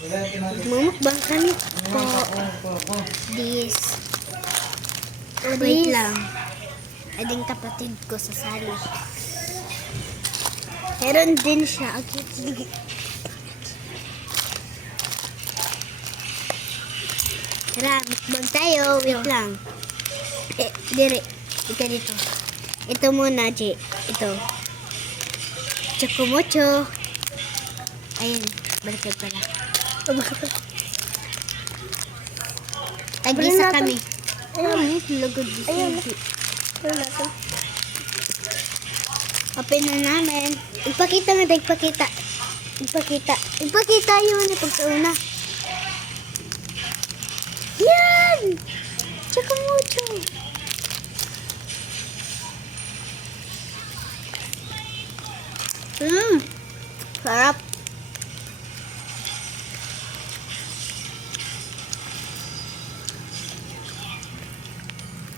Mumukbang kami po. This. Wait lang. Ading kapatid ko sa sali. Meron din siya. Okay. Tara, mukbang tayo. Wait lang. Dire. Ika dito. Ito muna, J. Ito. Chocomocho. Ayun. Baliktad pala. Tag-isa kami. Ayun. Lagod dito. Ayun. Open na namin. Ipakita nga. Ipakita yun. Ito sa una. Yan! Chocomocho. Sarap.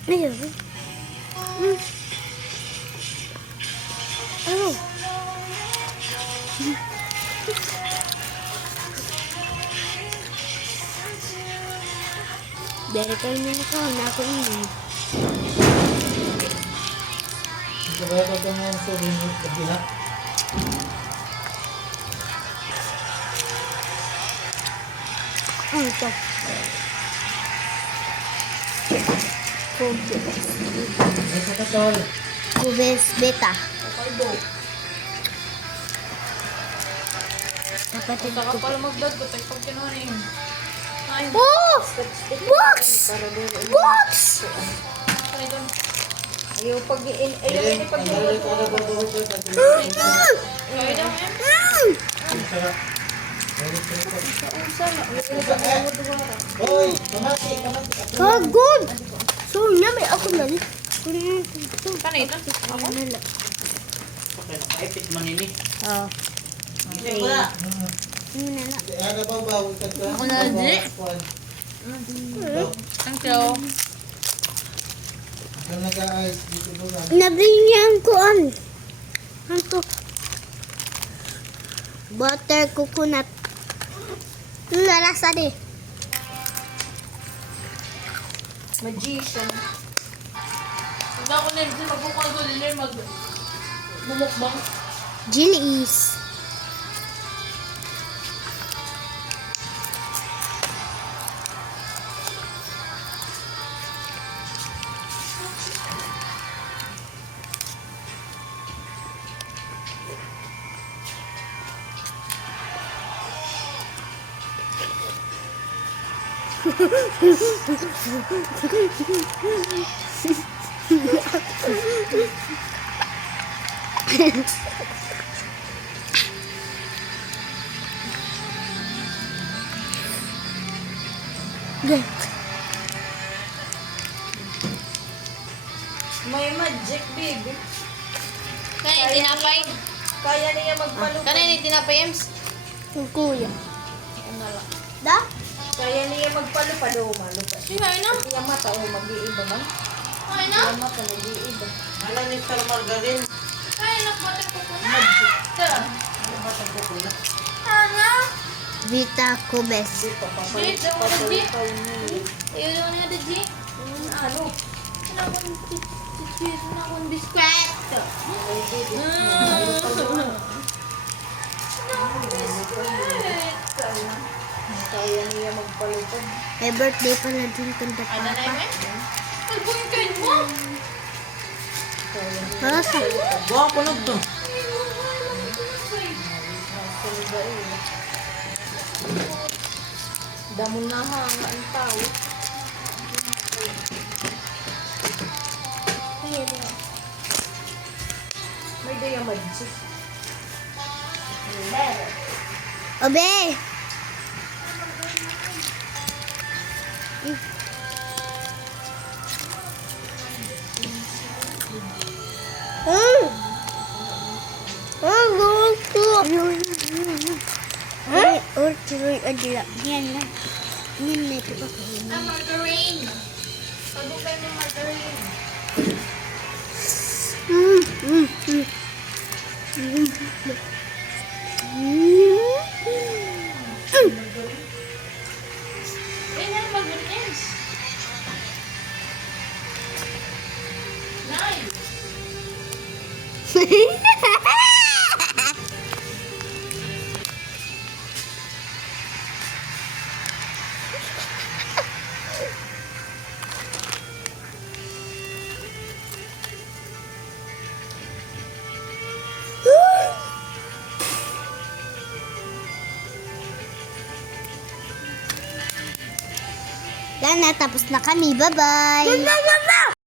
Ayun. Oh. Dari kayo nila ko na ako ini. Coba tengok sorin lebih lah. Ito. Ito kasol. Kubes beta. Kapatid Saka ko. pala magdag ko, tayo pag kinuha na yun. Ay, Oh! Box! Box! ay doon. Ayaw pag ayaw ini pag Balik ada bawah tu. Ay doon, Sarap. eh. Oi, kamati. Kagod! So, may ako na rin. Paano ito? Ako na lang. Pakai nak ipit man ini. Oh. Ini pula. Ano na lang. Ada bau ikan tu. Ako na, Ji. Thank you. Akan nag-ice dito ba? Nabili niya ang kuan. Ano to? Butter coconut. Lalasa di. magician. Hindi ako na rin magbukal ko din bumukbang. Jillies. May magic, baby. Kaya yung tinapay. Kaya niya magpalupa. Kaya yung tinapay, Ems. Ang kuya. Ano lang. Da? Kaya niya magpalupa daw malupa. Sige, ayun na. Iya mata o mag-iiba man. Ayun na. Iya mata mag-iiba. Malam ni Star Margarin. Ayun na, butter coconut. Ito. Mata ko pula. Ano? Vita Cubes. Dito Ji, daw mo na, Ji. papalupaw niya. Ayun daw na, Ji. Ano? Sinakon biskwit. Kaya niya magpalupa. May birthday pala din kanda Ano na papa. yun? Albong kain mo. Masa? Bawa punog to. Damon na ha, nga ang tao. May daya magic. Obe! Or tuloy adila. Yan na. Yan na ito pa. Margarine. Pagbukan mo margarine. Yan na, tapos na kami. Bye-bye!